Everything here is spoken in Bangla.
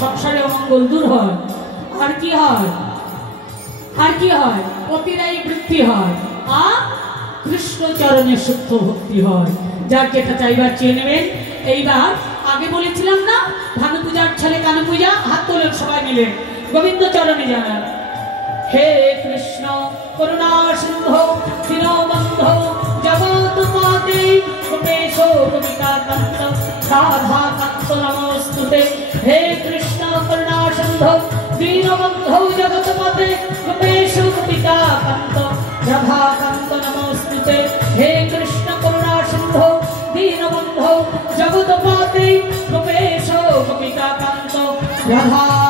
সংসারে অমঙ্গল দূর হয় আর কি হয় অতিরাই বৃদ্ধি হয় আর কৃষ্ণ চরণে শুদ্ধ ভক্তি হয়। যার যেটা চাইবার চেয়ে নেবেন। এইবার আগে বলেছিলাম না ভানু পূজার ছেলে কানু পূজা, হাত তোলেন সবাই মিলে গোবিন্দ চরণে জানান। হে কৃষ্ণ করুণা সিন্ধু দীনবন্ধু জগৎপতে গোপেশ গোপিকাকান্ত রাধাকান্ত নমস্তুতে। হে কৃষ্ণ করুণা সিন্ধু দীনবন্ধু জগৎপতে গোপেশ গোপিকাকান্ত রাধাকান্ত নমস্তুতে। হে কৃষ্ণ করুণা সিন্ধু দীনবন্ধু জগৎপতে গোপেশ গোপিকাকান্ত রাধা